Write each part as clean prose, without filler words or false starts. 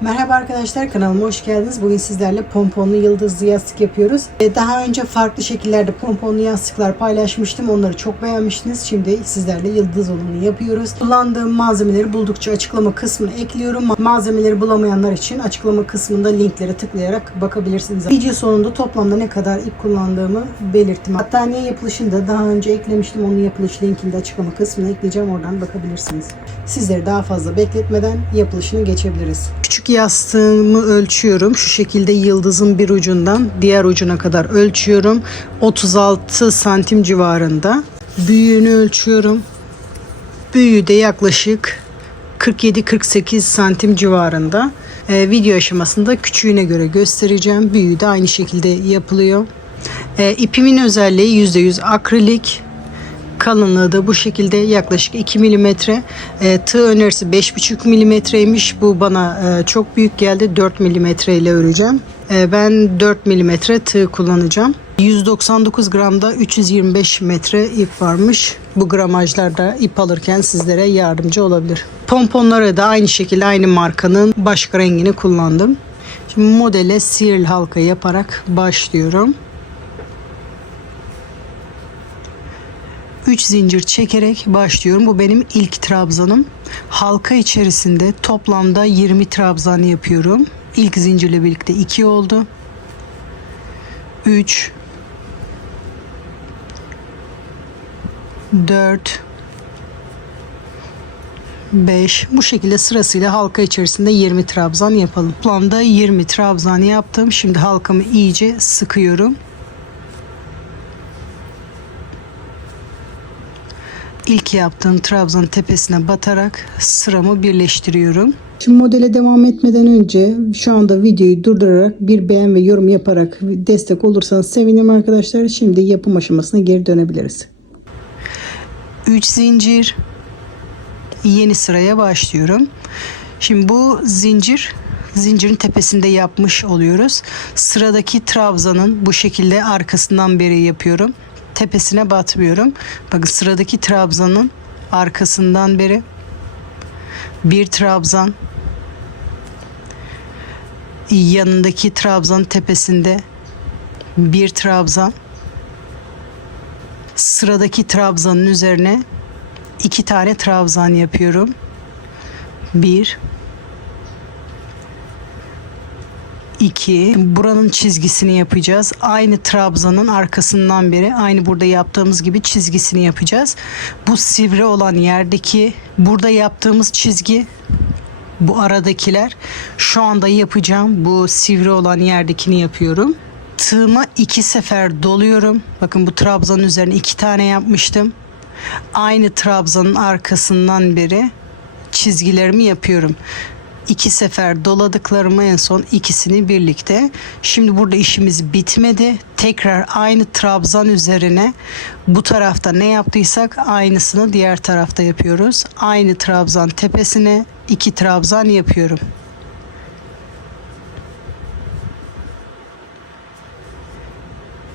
Merhaba arkadaşlar, kanalıma hoş geldiniz. Bugün sizlerle pomponlu yıldızlı yastık yapıyoruz. Daha önce farklı şekillerde pomponlu yastıklar paylaşmıştım. Onları çok beğenmiştiniz. Şimdi sizlerle yıldız olanı yapıyoruz. Kullandığım malzemeleri buldukça açıklama kısmına ekliyorum. Malzemeleri bulamayanlar için açıklama kısmında linklere tıklayarak bakabilirsiniz. Video sonunda toplamda ne kadar ip kullandığımı belirttim. Hatta niye yapılışını da daha önce eklemiştim. Onun yapılış linkini de açıklama kısmına ekleyeceğim. Oradan bakabilirsiniz. Sizleri daha fazla bekletmeden yapılışını geçebiliriz. Küçük yastığımı ölçüyorum. Şu şekilde yıldızın bir ucundan diğer ucuna kadar ölçüyorum. 36 santim civarında. Büyüğünü ölçüyorum. Büyüğü de yaklaşık 47-48 santim civarında. Video aşamasında küçüğüne göre göstereceğim. Büyüğü de aynı şekilde yapılıyor. İpimin özelliği %100 akrilik. Kalınlığı da bu şekilde yaklaşık 2 mm. Tığ önerisi 5,5 mm'ymiş. Bu bana çok büyük geldi. 4 mm ile öreceğim. Ben 4 mm tığ kullanacağım. 199 gramda 325 metre ip varmış. Bu gramajlarda ip alırken sizlere yardımcı olabilir. Pomponlara da aynı şekilde aynı markanın başka rengini kullandım. Şimdi modele sihirli halka yaparak başlıyorum. 3 zincir çekerek başlıyorum. Bu benim ilk trabzanım. Halka içerisinde toplamda 20 trabzan yapıyorum. İlk zincirle birlikte 2 oldu. 3 4 5 bu şekilde sırasıyla halka içerisinde 20 trabzan yapalım. Toplamda 20 trabzan yaptım. Şimdi halkamı iyice sıkıyorum. İlk yaptığım trabzanın tepesine batarak sıramı birleştiriyorum. Şimdi modele devam etmeden önce şu anda videoyu durdurarak bir beğen ve yorum yaparak destek olursanız sevinirim arkadaşlar. Şimdi yapım aşamasına geri dönebiliriz. 3 zincir, yeni sıraya başlıyorum. Şimdi bu zincirin tepesinde yapmış oluyoruz. Sıradaki trabzanın bu şekilde arkasından beri yapıyorum. Tepesine batmıyorum. Bakın sıradaki trabzanın arkasından beri bir trabzan, yanındaki trabzanın tepesinde bir trabzan, sıradaki trabzanın üzerine 2 tane trabzan yapıyorum. 1 2 buranın çizgisini yapacağız. Aynı trabzanın arkasından beri aynı burada yaptığımız gibi çizgisini yapacağız. Bu sivri olan yerdeki burada yaptığımız çizgi, bu aradakiler şu anda yapacağım. Bu sivri olan yerdekini yapıyorum. Tığıma 2 sefer doluyorum. Bakın bu trabzanın üzerine 2 tane yapmıştım. Aynı trabzanın arkasından beri çizgilerimi yapıyorum. 2 sefer doladıklarımı en son ikisini birlikte. Şimdi burada işimiz bitmedi. Tekrar aynı trabzan üzerine bu tarafta ne yaptıysak aynısını diğer tarafta yapıyoruz. Aynı trabzan tepesine 2 trabzan yapıyorum.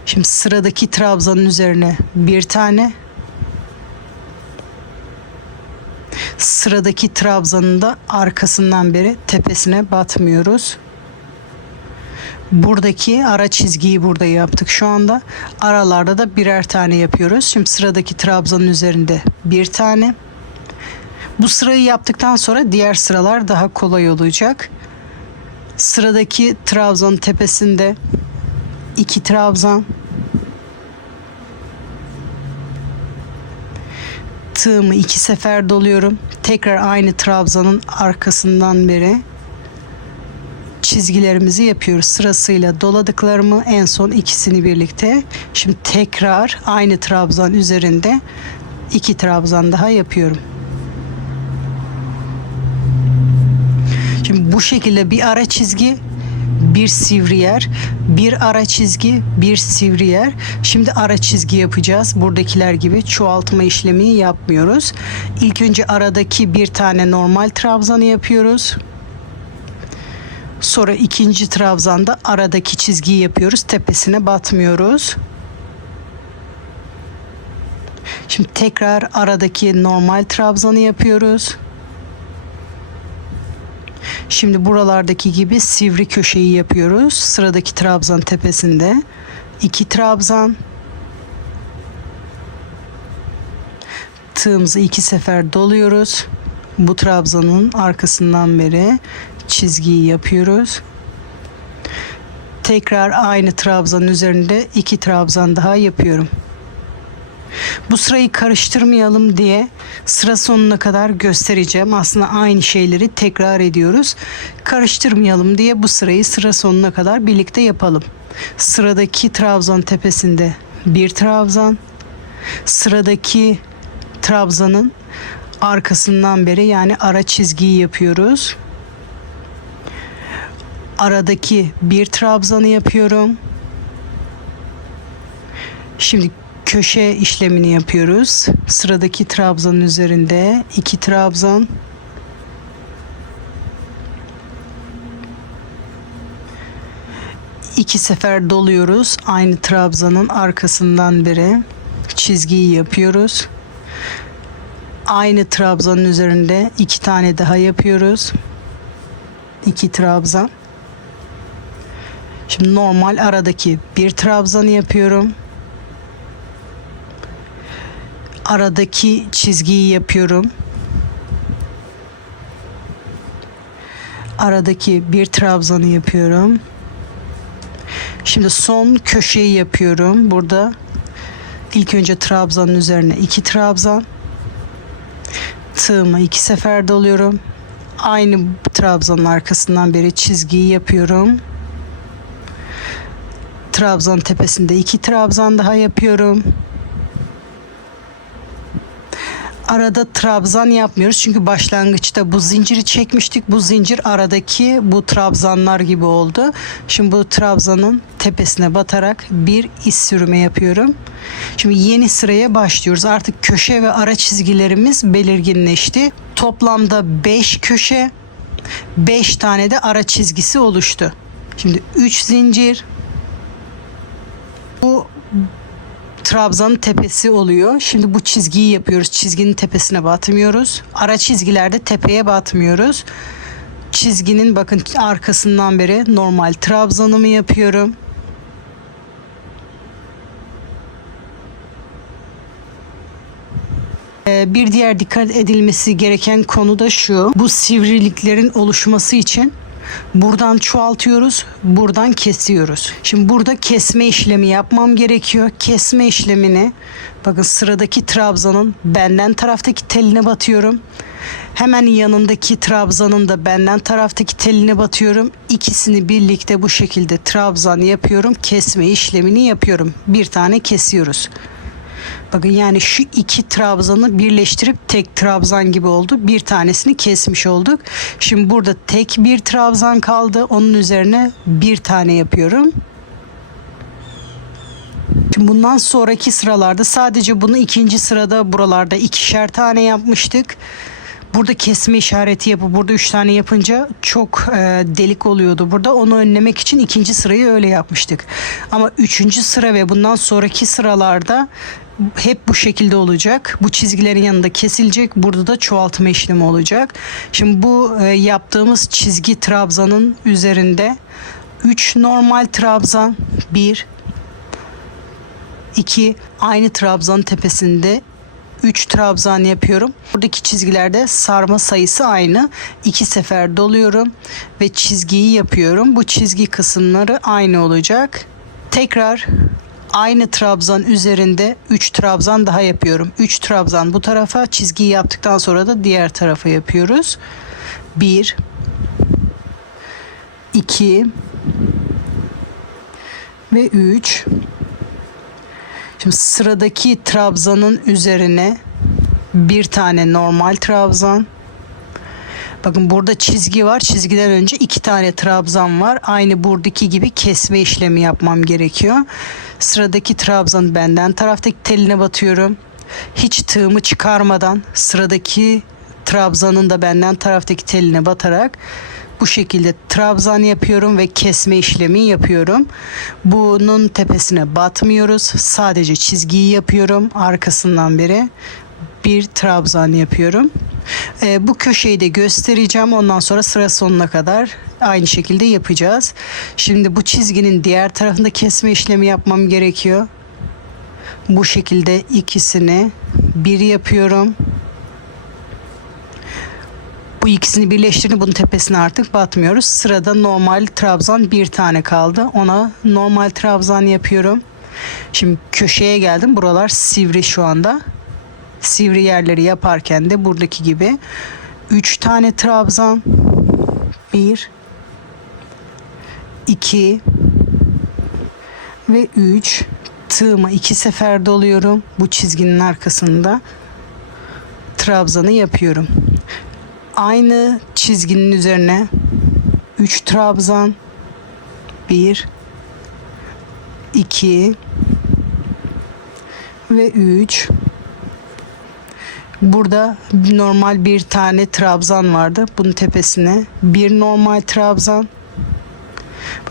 Şimdi sıradaki trabzanın üzerine bir tane, sıradaki trabzanın da arkasından beri tepesine batmıyoruz. Buradaki ara çizgiyi burada yaptık şu anda. Aralarda da birer tane yapıyoruz. Şimdi sıradaki trabzanın üzerinde bir tane. Bu sırayı yaptıktan sonra diğer sıralar daha kolay olacak. Sıradaki trabzanın tepesinde 2 trabzan. Tığımı 2 sefer doluyorum. Tekrar aynı trabzanın arkasından beri çizgilerimizi yapıyoruz. Sırasıyla doladıklarımı en son ikisini birlikte. Şimdi tekrar aynı trabzan üzerinde 2 trabzan daha yapıyorum. Şimdi bu şekilde bir ara çizgi, bir sivri yer, bir ara çizgi, bir sivri yer. Şimdi ara çizgi yapacağız. Buradakiler gibi çoğaltma işlemi yapmıyoruz. İlk önce aradaki bir tane normal trabzanı yapıyoruz. Sonra ikinci trabzanda aradaki çizgiyi yapıyoruz. Tepesine batmıyoruz. Şimdi tekrar aradaki normal trabzanı yapıyoruz. Şimdi buralardaki gibi sivri köşeyi yapıyoruz. Sıradaki trabzan tepesinde 2 trabzan. Tığımızı 2 sefer doluyoruz. Bu trabzanın arkasından beri çizgiyi yapıyoruz. Tekrar aynı trabzanın üzerinde 2 trabzan daha yapıyorum. Bu sırayı karıştırmayalım diye sıra sonuna kadar göstereceğim. Aslında aynı şeyleri tekrar ediyoruz. Karıştırmayalım diye bu sırayı sıra sonuna kadar birlikte yapalım. Sıradaki trabzan tepesinde 1 trabzan. Sıradaki trabzanın arkasından beri yani ara çizgiyi yapıyoruz. Aradaki 1 trabzanı yapıyorum. Şimdi köşe işlemini yapıyoruz. Sıradaki trabzanın üzerinde 2 trabzan. İki sefer doluyoruz. Aynı trabzanın arkasından beri çizgiyi yapıyoruz. Aynı trabzanın üzerinde 2 tane daha yapıyoruz. 2 trabzan. Şimdi normal aradaki 1 trabzanı yapıyorum. Aradaki çizgiyi yapıyorum. Aradaki 1 trabzanı yapıyorum. Şimdi son köşeyi yapıyorum. Burada ilk önce trabzanın üzerine 2 trabzan. Tığımı 2 sefer doluyorum. Aynı trabzanın arkasından beri çizgiyi yapıyorum. Trabzan tepesinde 2 trabzan daha yapıyorum. Arada trabzan yapmıyoruz çünkü başlangıçta bu zinciri çekmiştik. Bu zincir aradaki bu trabzanlar gibi oldu. Şimdi bu trabzanın tepesine batarak bir iz sürme yapıyorum. Şimdi yeni sıraya başlıyoruz. Artık köşe ve ara çizgilerimiz belirginleşti. Toplamda 5 köşe, 5 tane de ara çizgisi oluştu. Şimdi 3 zincir. Bu trabzanın tepesi oluyor. Şimdi bu çizgiyi yapıyoruz. Çizginin tepesine batmıyoruz. Ara çizgilerde tepeye batmıyoruz. Çizginin bakın arkasından beri normal trabzanımı yapıyorum. Bir diğer dikkat edilmesi gereken konu da şu. Bu sivriliklerin oluşması için buradan çoğaltıyoruz, buradan kesiyoruz. Şimdi burada kesme işlemi yapmam gerekiyor. Kesme işlemini bakın sıradaki trabzanın benden taraftaki teline batıyorum. Hemen yanındaki trabzanın da benden taraftaki teline batıyorum. İkisini birlikte bu şekilde trabzan yapıyorum. Kesme işlemini yapıyorum. Bir tane kesiyoruz. Bakın yani şu 2 trabzanı birleştirip tek trabzan gibi oldu. Bir tanesini kesmiş olduk. Şimdi burada tek bir trabzan kaldı. Onun üzerine bir tane yapıyorum. Şimdi bundan sonraki sıralarda sadece bunu ikinci sırada buralarda 2'şer tane yapmıştık. Burada kesme işareti yapıp burada 3 tane yapınca çok delik oluyordu burada. Onu önlemek için ikinci sırayı öyle yapmıştık. Ama 3. sıra ve bundan sonraki sıralarda hep bu şekilde olacak. Bu çizgilerin yanında kesilecek. Burada da çoğaltma işlemi olacak. Şimdi bu yaptığımız çizgi trabzanın üzerinde 3 normal trabzan, 1, 2 aynı trabzanın tepesinde 3 trabzan yapıyorum. Buradaki çizgilerde sarma sayısı aynı. 2 sefer doluyorum ve çizgiyi yapıyorum. Bu çizgi kısımları aynı olacak. Tekrar aynı trabzan üzerinde 3 trabzan daha yapıyorum. 3 trabzan bu tarafa, çizgiyi yaptıktan sonra da diğer tarafa yapıyoruz. 1 2 ve 3. Şimdi sıradaki trabzanın üzerine bir tane normal trabzan. Bakın burada çizgi var. Çizgiden önce 2 tane trabzan var. Aynı buradaki gibi kesme işlemi yapmam gerekiyor. Sıradaki trabzanı benden taraftaki teline batıyorum. Hiç tığımı çıkarmadan sıradaki trabzanın da benden taraftaki teline batarak bu şekilde trabzan yapıyorum ve kesme işlemi yapıyorum. Bunun tepesine batmıyoruz. Sadece çizgiyi yapıyorum. Arkasından beri bir trabzan yapıyorum. Bu köşeyi de göstereceğim. Ondan sonra sıra sonuna kadar aynı şekilde yapacağız. Şimdi bu çizginin diğer tarafında kesme işlemi yapmam gerekiyor. Bu şekilde ikisini bir yapıyorum. Bu ikisini birleştirdim. Bunun tepesine artık batmıyoruz. Sırada normal trabzan bir tane kaldı. Ona normal trabzan yapıyorum. Şimdi köşeye geldim. Buralar sivri şu anda. Sivri yerleri yaparken de buradaki gibi 3 tane trabzan, 1 2 ve 3 tığıma 2 sefer doluyorum. Bu çizginin arkasında trabzanı yapıyorum. Aynı çizginin üzerine 3 trabzan, 1 2 ve 3. Burada normal bir tane trabzan vardı. Bunun tepesine bir normal trabzan.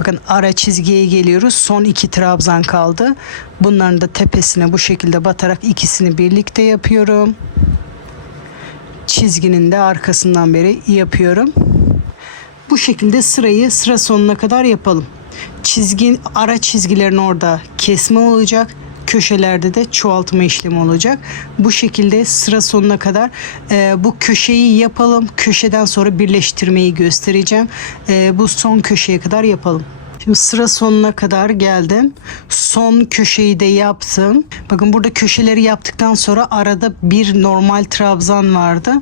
Bakın ara çizgiye geliyoruz. Son 2 trabzan kaldı. Bunların da tepesine bu şekilde batarak ikisini birlikte yapıyorum. Çizginin de arkasından beri yapıyorum. Bu şekilde sırayı sıra sonuna kadar yapalım. Ara çizgilerin orada kesme olacak. Köşelerde de çoğaltma işlemi olacak. Bu şekilde sıra sonuna kadar bu köşeyi yapalım. Köşeden sonra birleştirmeyi göstereceğim. Bu son köşeye kadar yapalım. Şimdi sıra sonuna kadar geldim. Son köşeyi de yaptım. Bakın burada köşeleri yaptıktan sonra arada bir normal trabzan vardı.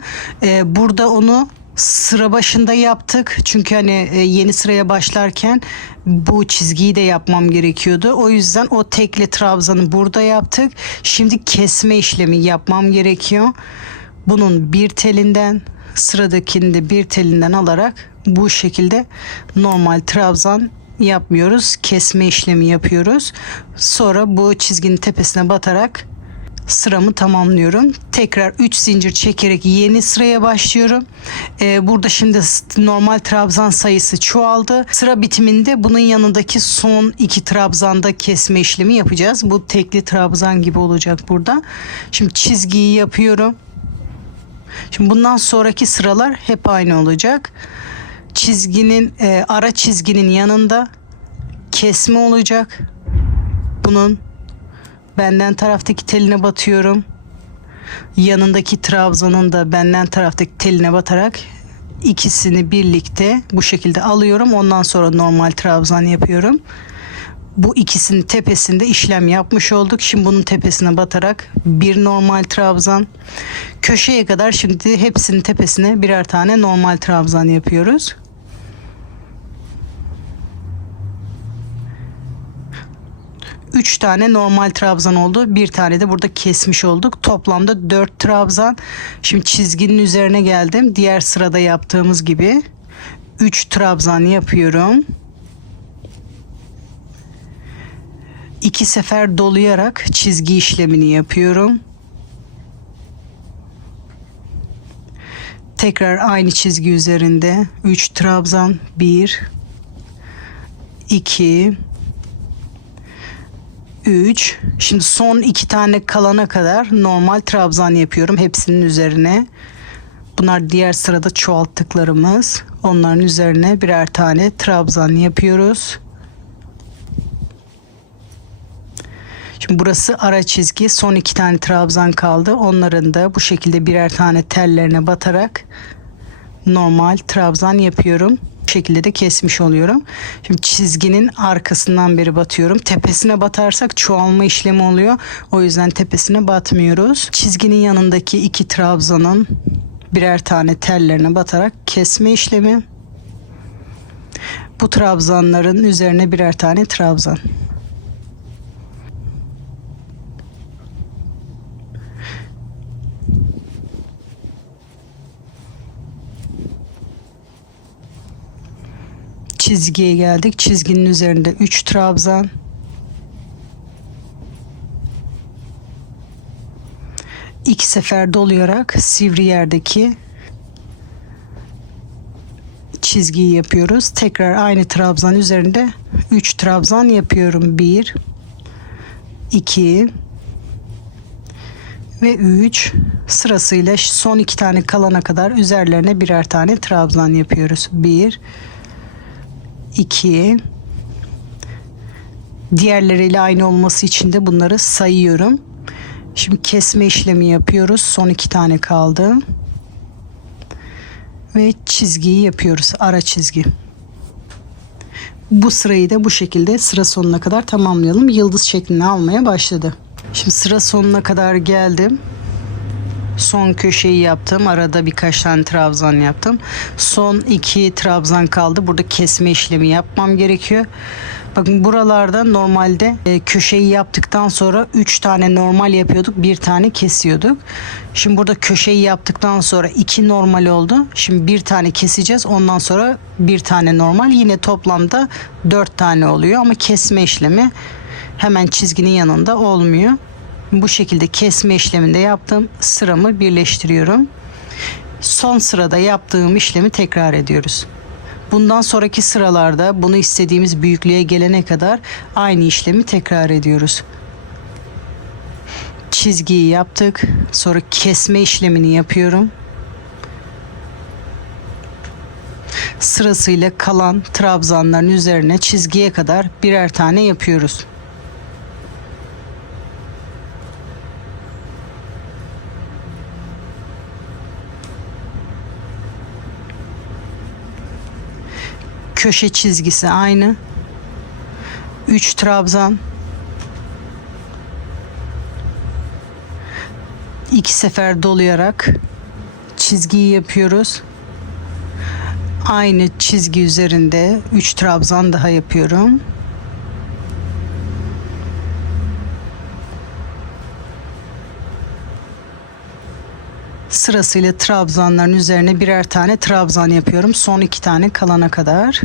Burada onu sıra başında yaptık. Çünkü hani yeni sıraya başlarken bu çizgiyi de yapmam gerekiyordu. O yüzden o tekli trabzanı burada yaptık. Şimdi kesme işlemi yapmam gerekiyor. Bunun bir telinden, sıradakini de bir telinden alarak bu şekilde normal trabzan yapmıyoruz. Kesme işlemi yapıyoruz. Sonra bu çizginin tepesine batarak sıramı tamamlıyorum. Tekrar 3 zincir çekerek yeni sıraya başlıyorum. Burada şimdi normal trabzan sayısı çoğaldı. Sıra bitiminde bunun yanındaki son 2 trabzanda kesme işlemi yapacağız. Bu tekli trabzan gibi olacak burada. Şimdi çizgiyi yapıyorum. Şimdi bundan sonraki sıralar hep aynı olacak. Ara çizginin yanında kesme olacak. Bunun benden taraftaki teline batıyorum. Yanındaki trabzanın da benden taraftaki teline batarak ikisini birlikte bu şekilde alıyorum. Ondan sonra normal trabzan yapıyorum. Bu ikisinin tepesinde işlem yapmış olduk. Şimdi bunun tepesine batarak bir normal trabzan. Köşeye kadar şimdi hepsinin tepesine birer tane normal trabzan yapıyoruz. Üç tane normal trabzan oldu. Bir tane de burada kesmiş olduk. Toplamda 4 trabzan. Şimdi çizginin üzerine geldim. Diğer sırada yaptığımız gibi 3 trabzan yapıyorum. 2 sefer dolayarak çizgi işlemini yapıyorum. Tekrar aynı çizgi üzerinde 3 trabzan, 1 2 3. Şimdi son 2 tane kalana kadar normal trabzan yapıyorum hepsinin üzerine. Bunlar diğer sırada çoğalttıklarımız. Onların üzerine birer tane trabzan yapıyoruz. Şimdi burası ara çizgi. Son 2 tane trabzan kaldı. Onların da bu şekilde birer tane tellerine batarak normal trabzan yapıyorum. Bu şekilde de kesmiş oluyorum. Şimdi çizginin arkasından beri batıyorum. Tepesine batarsak çoğalma işlemi oluyor. O yüzden tepesine batmıyoruz. Çizginin yanındaki 2 trabzanın birer tane tellerine batarak kesme işlemi. Bu trabzanların üzerine birer tane trabzan. Çizgiye geldik. Çizginin üzerinde 3 trabzan. 2 sefer dolayarak sivri yerdeki çizgiyi yapıyoruz. Tekrar aynı trabzan üzerinde 3 trabzan yapıyorum. 1 2 ve 3 sırasıyla son 2 tane kalana kadar üzerlerine birer tane trabzan yapıyoruz. 1 2 diğerleriyle aynı olması için de bunları sayıyorum. Şimdi kesme işlemi yapıyoruz. Son 2 tane kaldı. Ve çizgiyi yapıyoruz. Ara çizgi. Bu sırayı da bu şekilde sıra sonuna kadar tamamlayalım. Yıldız şeklini almaya başladı. Şimdi sıra sonuna kadar geldim. Son köşeyi yaptım. Arada birkaç tane trabzan yaptım. Son 2 trabzan kaldı. Burada kesme işlemi yapmam gerekiyor. Bakın buralarda normalde köşeyi yaptıktan sonra 3 tane normal yapıyorduk. 1 tane kesiyorduk. Şimdi burada köşeyi yaptıktan sonra 2 normal oldu. Şimdi 1 tane keseceğiz. Ondan sonra 1 tane normal. Yine toplamda 4 tane oluyor. Ama kesme işlemi hemen çizginin yanında olmuyor. Bu şekilde kesme işleminde yaptım. Sıramı birleştiriyorum. Son sırada yaptığım işlemi tekrar ediyoruz. Bundan sonraki sıralarda bunu istediğimiz büyüklüğe gelene kadar aynı işlemi tekrar ediyoruz. Çizgiyi yaptık. Sonra kesme işlemini yapıyorum. Sırasıyla kalan trabzanların üzerine çizgiye kadar birer tane yapıyoruz. Köşe çizgisi aynı. 3 trabzan. 2 sefer dolayarak çizgiyi yapıyoruz. Aynı çizgi üzerinde 3 trabzan daha yapıyorum. Sırasıyla trabzanların üzerine birer tane trabzan yapıyorum. Son 2 tane kalana kadar.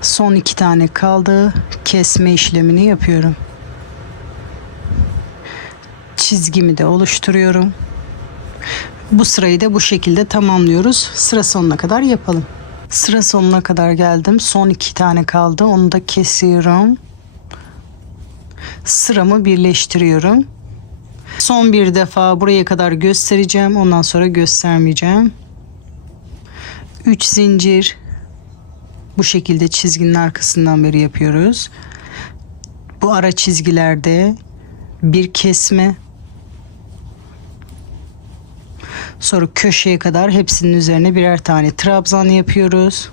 Son 2 tane kaldı. Kesme işlemini yapıyorum. Çizgimi de oluşturuyorum. Bu sırayı da bu şekilde tamamlıyoruz. Sıra sonuna kadar yapalım. Sıra sonuna kadar geldim. Son 2 tane kaldı. Onu da kesiyorum. Sıramı birleştiriyorum. Son bir defa buraya kadar göstereceğim. Ondan sonra göstermeyeceğim. 3 zincir. Bu şekilde çizginin arkasından beri yapıyoruz. Bu ara çizgilerde bir kesme. Sonra köşeye kadar hepsinin üzerine birer tane trabzan yapıyoruz.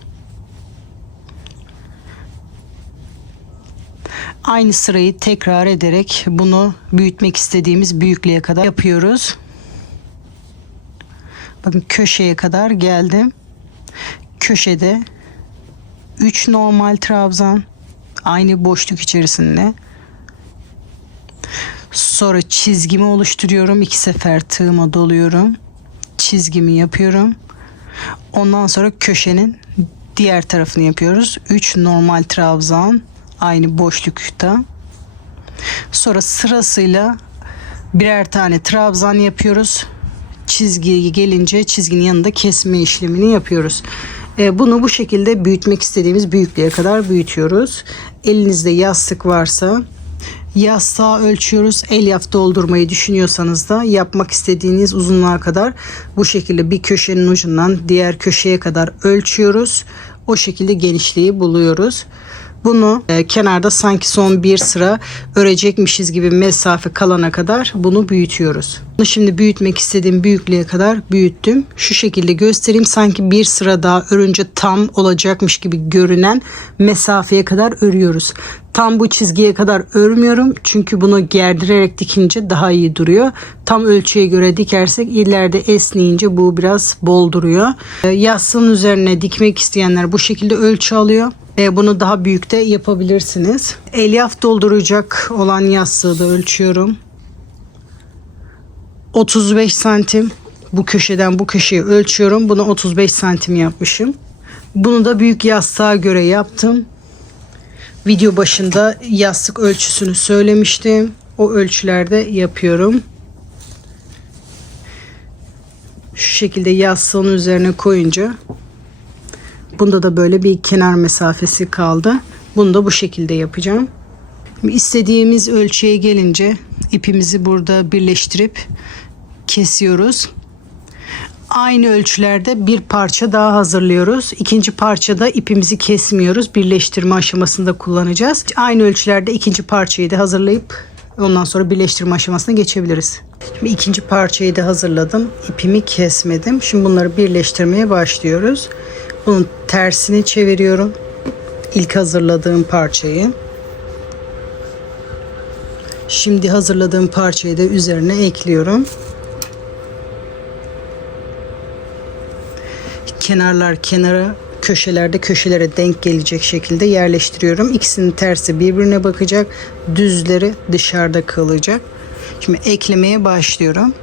Aynı sırayı tekrar ederek bunu büyütmek istediğimiz büyüklüğe kadar yapıyoruz. Bakın köşeye kadar geldim. Köşede 3 normal trabzan aynı boşluk içerisinde. Sonra çizgimi oluşturuyorum. 2 sefer tığıma doluyorum. Çizgimi yapıyorum. Ondan sonra köşenin diğer tarafını yapıyoruz. 3 normal trabzan aynı boşlukta. Sonra sırasıyla birer tane trabzan yapıyoruz. Çizgiye gelince çizginin yanında kesme işlemini yapıyoruz. Bunu bu şekilde büyütmek istediğimiz büyüklüğe kadar büyütüyoruz. Elinizde yastık varsa yastığa ölçüyoruz. Elyaf doldurmayı düşünüyorsanız da yapmak istediğiniz uzunluğa kadar bu şekilde bir köşenin ucundan diğer köşeye kadar ölçüyoruz. O şekilde genişliği buluyoruz. Bunu kenarda sanki son bir sıra örecekmişiz gibi mesafe kalana kadar bunu büyütüyoruz. Bunu şimdi büyütmek istediğim büyüklüğe kadar büyüttüm. Şu şekilde göstereyim. Sanki bir sıra daha örünce tam olacakmış gibi görünen mesafeye kadar örüyoruz. Tam bu çizgiye kadar örmüyorum. Çünkü bunu gerdirerek dikince daha iyi duruyor. Tam ölçüye göre dikersek ileride esneyince bu biraz bol duruyor. Yastığın üzerine dikmek isteyenler bu şekilde ölçü alıyor. Bunu daha büyük de yapabilirsiniz. Elyaf dolduracak olan yastığı da ölçüyorum. 35 santim. Bu köşeden bu köşeye ölçüyorum. Bunu 35 santim yapmışım. Bunu da büyük yastığa göre yaptım. Video başında yastık ölçüsünü söylemiştim. O ölçülerde yapıyorum. Şu şekilde yastığın üzerine koyunca bunda da böyle bir kenar mesafesi kaldı. Bunu da bu şekilde yapacağım. İstediğimiz ölçüye gelince ipimizi burada birleştirip kesiyoruz. Aynı ölçülerde bir parça daha hazırlıyoruz. İkinci parçada ipimizi kesmiyoruz. Birleştirme aşamasında kullanacağız. Aynı ölçülerde ikinci parçayı da hazırlayıp ondan sonra birleştirme aşamasına geçebiliriz. Şimdi ikinci parçayı da hazırladım. İpimi kesmedim. Şimdi bunları birleştirmeye başlıyoruz. Bunun tersini çeviriyorum. İlk hazırladığım parçayı. Şimdi hazırladığım parçayı da üzerine ekliyorum. Kenarlar kenara, köşelerde köşelere denk gelecek şekilde yerleştiriyorum. İkisinin tersi birbirine bakacak. Düzleri dışarıda kalacak. Şimdi eklemeye başlıyorum.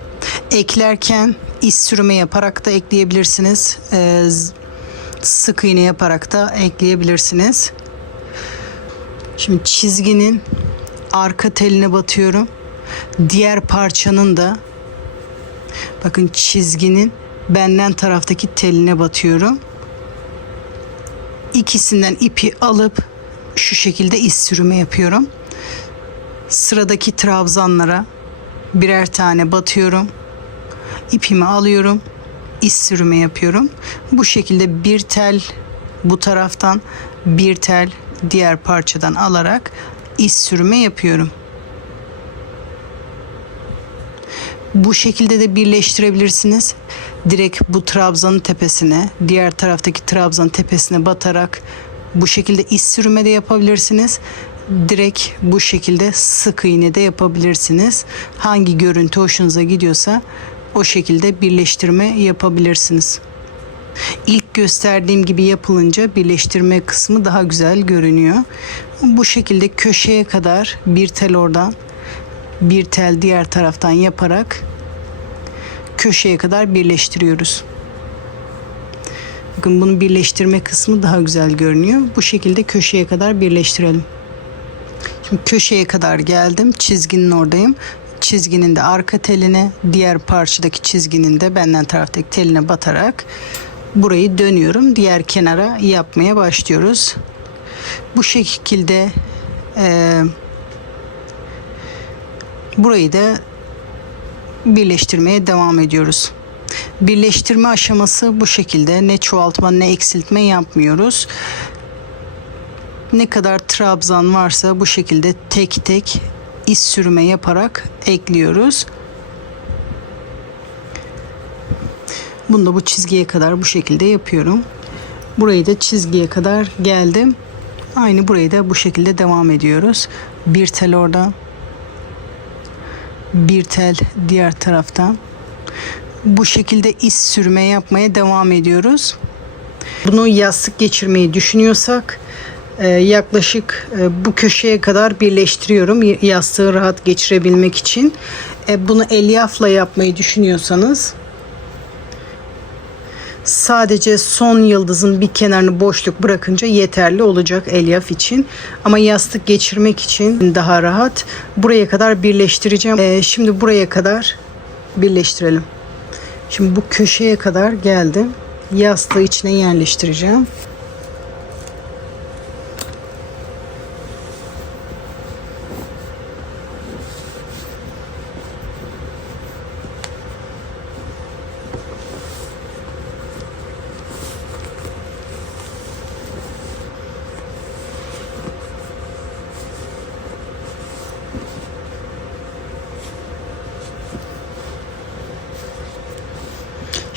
Eklerken iz sürme yaparak da ekleyebilirsiniz. Sık iğne yaparak da ekleyebilirsiniz. Şimdi çizginin arka teline batıyorum. Diğer parçanın da bakın çizginin benden taraftaki teline batıyorum. İkisinden ipi alıp şu şekilde iz sürümü yapıyorum. Sıradaki trabzanlara birer tane batıyorum. İpimi alıyorum. İz sürümü yapıyorum. Bu şekilde bir tel bu taraftan, bir tel diğer parçadan alarak iz sürümü yapıyorum. Bu şekilde de birleştirebilirsiniz. Direkt bu trabzanın tepesine, diğer taraftaki trabzanın tepesine batarak bu şekilde iz sürme de yapabilirsiniz. Direkt bu şekilde sık iğne de yapabilirsiniz. Hangi görüntü hoşunuza gidiyorsa o şekilde birleştirme yapabilirsiniz. İlk gösterdiğim gibi yapılınca birleştirme kısmı daha güzel görünüyor. Bu şekilde köşeye kadar bir tel oradan, bir tel diğer taraftan yaparak köşeye kadar birleştiriyoruz. Bakın bunun birleştirme kısmı daha güzel görünüyor. Bu şekilde köşeye kadar birleştirelim. Şimdi köşeye kadar geldim. Çizginin oradayım. Çizginin de arka teline, diğer parçadaki çizginin de benden taraftaki teline batarak burayı dönüyorum. Diğer kenara yapmaya başlıyoruz. Bu şekilde burayı da birleştirmeye devam ediyoruz. Birleştirme aşaması bu şekilde. Ne çoğaltma ne eksiltme yapmıyoruz. Ne kadar trabzan varsa bu şekilde tek tek iz sürme yaparak ekliyoruz. Bunu da bu çizgiye kadar bu şekilde yapıyorum. Burayı da çizgiye kadar geldim. Aynı burayı da bu şekilde devam ediyoruz. Bir tel orada, bir tel diğer taraftan. Bu şekilde iz sürme yapmaya devam ediyoruz. Bunu yastık geçirmeyi düşünüyorsak yaklaşık bu köşeye kadar birleştiriyorum yastığı rahat geçirebilmek için. Bunu elyafla yapmayı düşünüyorsanız sadece son yıldızın bir kenarını boşluk bırakınca yeterli olacak elyaf için. Ama yastık geçirmek için daha rahat. Buraya kadar birleştireceğim. Şimdi buraya kadar birleştirelim. Şimdi bu köşeye kadar geldim. Yastığı içine yerleştireceğim.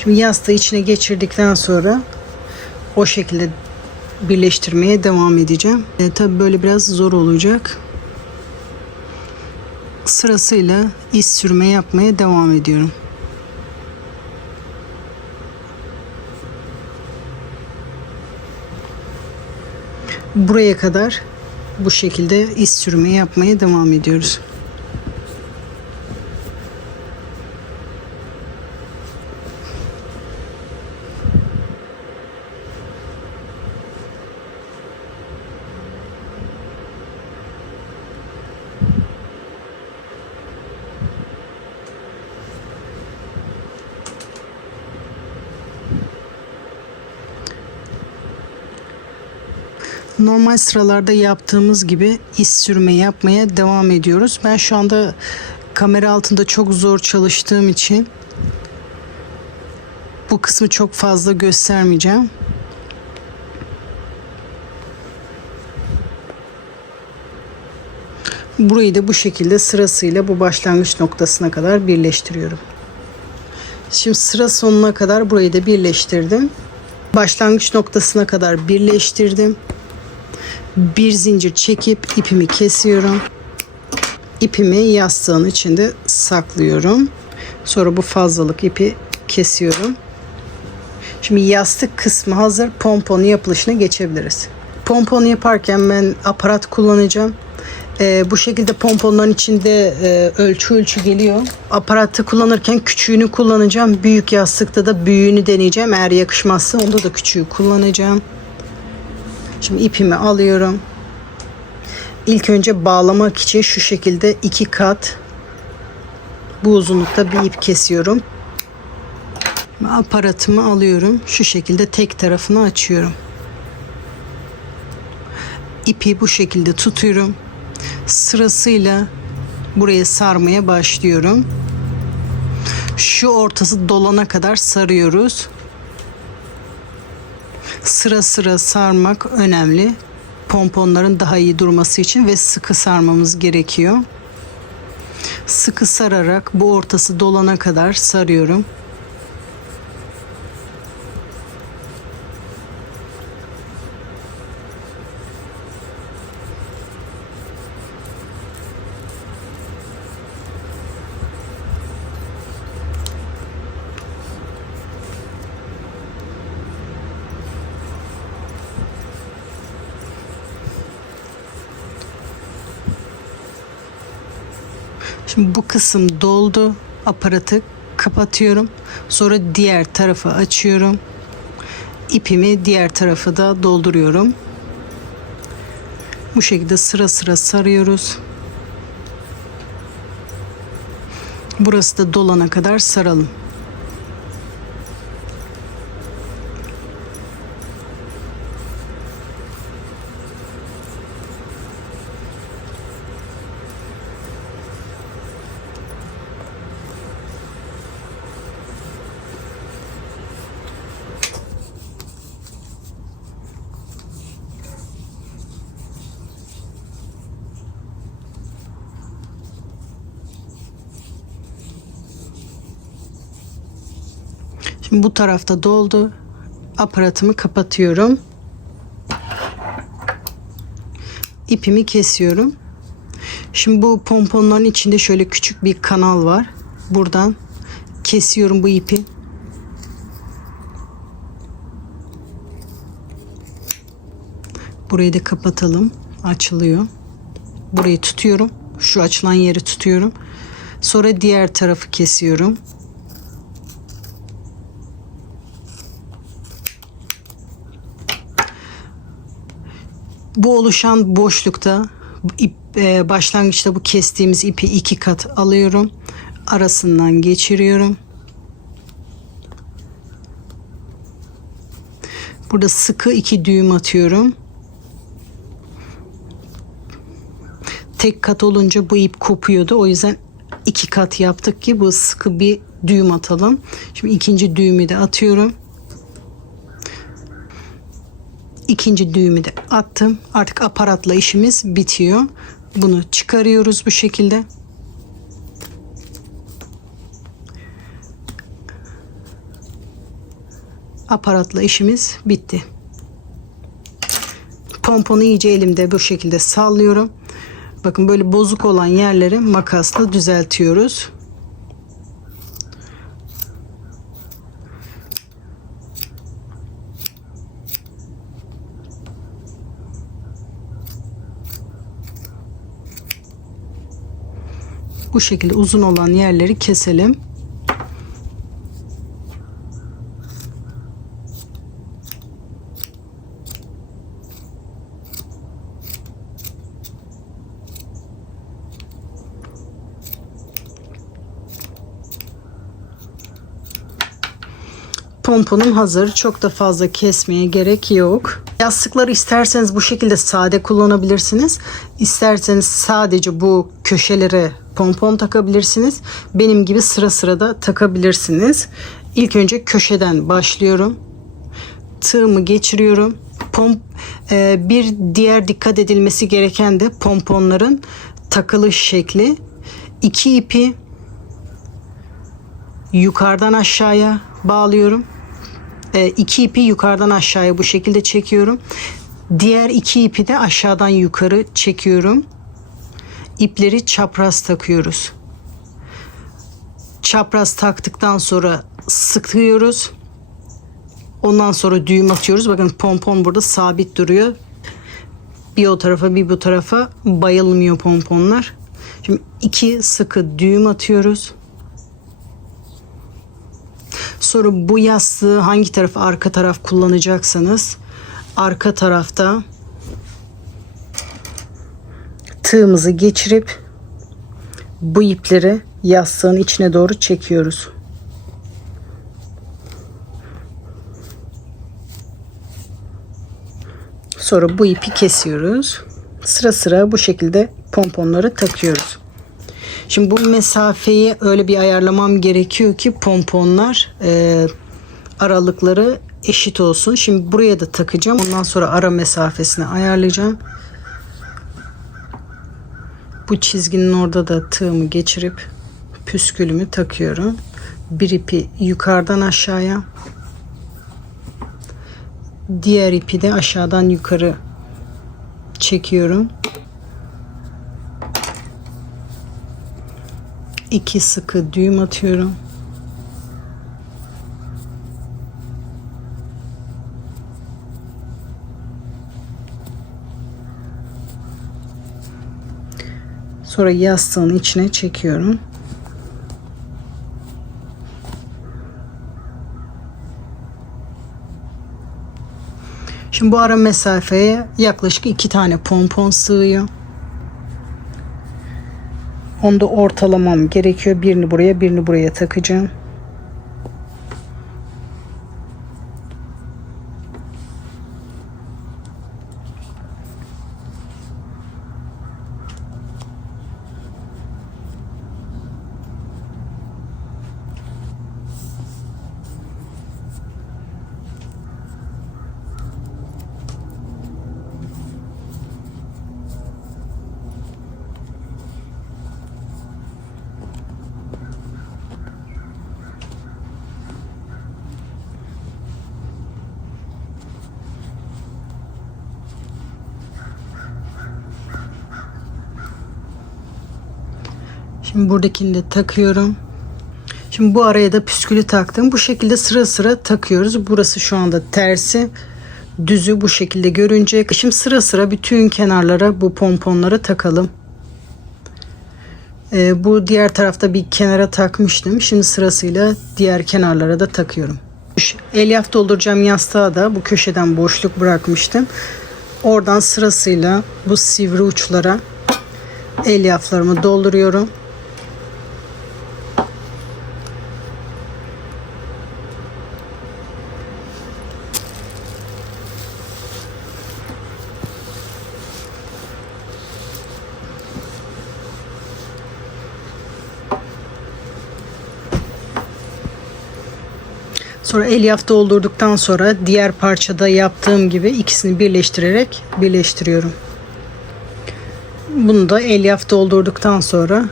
Şimdi yastığı içine geçirdikten sonra o şekilde birleştirmeye devam edeceğim. Tabii böyle biraz zor olacak. Sırasıyla iz sürme yapmaya devam ediyorum. Buraya kadar bu şekilde iz sürme yapmaya devam ediyoruz. Normal sıralarda yaptığımız gibi iz sürme yapmaya devam ediyoruz. Ben şu anda kamera altında çok zor çalıştığım için bu kısmı çok fazla göstermeyeceğim. Burayı da bu şekilde sırasıyla bu başlangıç noktasına kadar birleştiriyorum. Şimdi sıra sonuna kadar burayı da birleştirdim. Başlangıç noktasına kadar birleştirdim. Bir zincir çekip ipimi kesiyorum. İpimi yastığın içinde saklıyorum. Sonra bu fazlalık ipi kesiyorum. Şimdi yastık kısmı hazır. Pomponu yapılışına geçebiliriz. Pomponu yaparken ben aparat kullanacağım. Bu şekilde pomponların içinde ölçü geliyor. Aparatı kullanırken küçüğünü kullanacağım. Büyük yastıkta da büyüğünü deneyeceğim. Eğer yakışmazsa onda da küçüğü kullanacağım. Şimdi ipimi alıyorum. İlk önce bağlamak için şu şekilde 2 kat bu uzunlukta bir ip kesiyorum. Aparatımı alıyorum. Şu şekilde tek tarafını açıyorum. İpi bu şekilde tutuyorum. Sırasıyla buraya sarmaya başlıyorum. Şu ortası dolana kadar sarıyoruz. Sıra sıra sarmak önemli. Pomponların daha iyi durması için ve sıkı sarmamız gerekiyor. Sıkı sararak bu ortası dolana kadar sarıyorum. Şimdi bu kısım doldu. Aparatı kapatıyorum. Sonra diğer tarafı açıyorum. İpimi diğer tarafı da dolduruyorum. Bu şekilde sıra sıra sarıyoruz. Burası da dolana kadar saralım. Şimdi bu tarafta doldu. Aparatımı kapatıyorum. İpimi kesiyorum. Şimdi bu pomponların içinde şöyle küçük bir kanal var. Buradan kesiyorum bu ipi. Burayı da kapatalım. Açılıyor. Burayı tutuyorum. Şu açılan yeri tutuyorum. Sonra diğer tarafı kesiyorum. Bu oluşan boşlukta başlangıçta bu kestiğimiz ipi 2 kat alıyorum. Arasından geçiriyorum. Burada sıkı 2 düğüm atıyorum. Tek kat olunca bu ip kopuyordu. O yüzden 2 kat yaptık ki bu sıkı bir düğüm atalım. Şimdi ikinci düğümü de atıyorum. İkinci düğümü de attım. Artık aparatla işimiz bitiyor. Bunu çıkarıyoruz bu şekilde. Aparatla işimiz bitti. Pomponu iyice elimde bu şekilde sallıyorum. Bakın böyle bozuk olan yerleri makasla düzeltiyoruz. Bu şekilde uzun olan yerleri keselim. Pomponum hazır. Çok da fazla kesmeye gerek yok. Yastıkları isterseniz bu şekilde sade kullanabilirsiniz. İsterseniz sadece bu köşelere pompon takabilirsiniz. Benim gibi sıra sıra da takabilirsiniz. İlk önce köşeden başlıyorum. Tığımı geçiriyorum. Bir diğer dikkat edilmesi gereken de pomponların takılış şekli. 2 ipi yukarıdan aşağıya bağlıyorum. 2 ipi yukarıdan aşağıya bu şekilde çekiyorum. Diğer 2 ipi de aşağıdan yukarı çekiyorum. İpleri çapraz takıyoruz. Çapraz taktıktan sonra sıkıyoruz. Ondan sonra düğüm atıyoruz. Bakın pompon burada sabit duruyor. Bir o tarafa bir bu tarafa bayılmıyor pomponlar. Şimdi 2 sıkı düğüm atıyoruz. Sonra bu yastığı hangi taraf, arka taraf kullanacaksanız arka tarafta tığımızı geçirip bu ipleri yastığın içine doğru çekiyoruz. Sonra bu ipi kesiyoruz. Sıra sıra bu şekilde pomponları takıyoruz. Şimdi bu mesafeyi öyle bir ayarlamam gerekiyor ki pomponlar aralıkları eşit olsun. Şimdi buraya da takacağım. Ondan sonra ara mesafesini ayarlayacağım. Bu çizginin orada da tığımı geçirip püskülümü takıyorum. Bir ipi yukarıdan aşağıya, diğer ipi de aşağıdan yukarı çekiyorum. 2 sıkı düğüm atıyorum. Sonra yastığın içine çekiyorum. Şimdi bu ara mesafeye yaklaşık 2 tane pompon sığıyor. Onu da ortalamam gerekiyor. Birini buraya, birini buraya takacağım. Şimdi buradakini de takıyorum. Şimdi bu araya da püskülü taktım. Bu şekilde sıra sıra takıyoruz. Burası şu anda tersi. Düzü bu şekilde görünecek. Şimdi sıra sıra bütün kenarlara bu pomponları takalım. Bu diğer tarafta bir kenara takmıştım. Şimdi sırasıyla diğer kenarlara da takıyorum. Elyaf dolduracağım yastığa da bu köşeden boşluk bırakmıştım. Oradan sırasıyla bu sivri uçlara elyaflarımı dolduruyorum. Sonra elyaf doldurduktan sonra diğer parçada yaptığım gibi ikisini birleştirerek birleştiriyorum. Bunu da elyaf doldurduktan sonra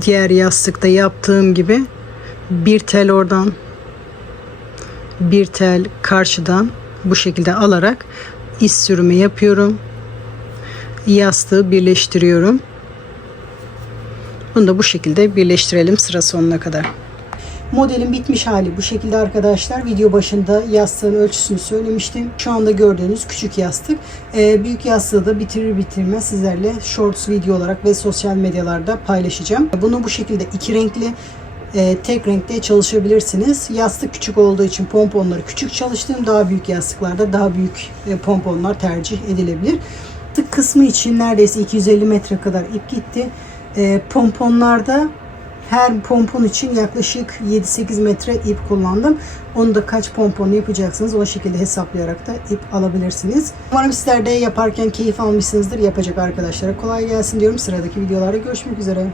diğer yastıkta yaptığım gibi bir tel oradan, bir tel karşıdan bu şekilde alarak iz sürümü yapıyorum. Yastığı birleştiriyorum. Bunu da bu şekilde birleştirelim sıra sonuna kadar. Modelin bitmiş hali bu şekilde arkadaşlar. Video başında yastığın ölçüsünü söylemiştim. Şu anda gördüğünüz küçük yastık. Büyük yastığı da bitirir bitirmez sizlerle shorts video olarak ve sosyal medyalarda paylaşacağım. Bunu bu şekilde 2 renkli tek renkte çalışabilirsiniz. Yastık küçük olduğu için pomponları küçük çalıştım. Daha büyük yastıklarda daha büyük pomponlar tercih edilebilir. Yastık kısmı için neredeyse 250 metre kadar ip gitti. Pomponlarda Her pompon için yaklaşık 7-8 metre ip kullandım. Onu da kaç pompon yapacaksınız o şekilde hesaplayarak da ip alabilirsiniz. Umarım sizler de yaparken keyif almışsınızdır. Yapacak arkadaşlara kolay gelsin diyorum. Sıradaki videolarda görüşmek üzere.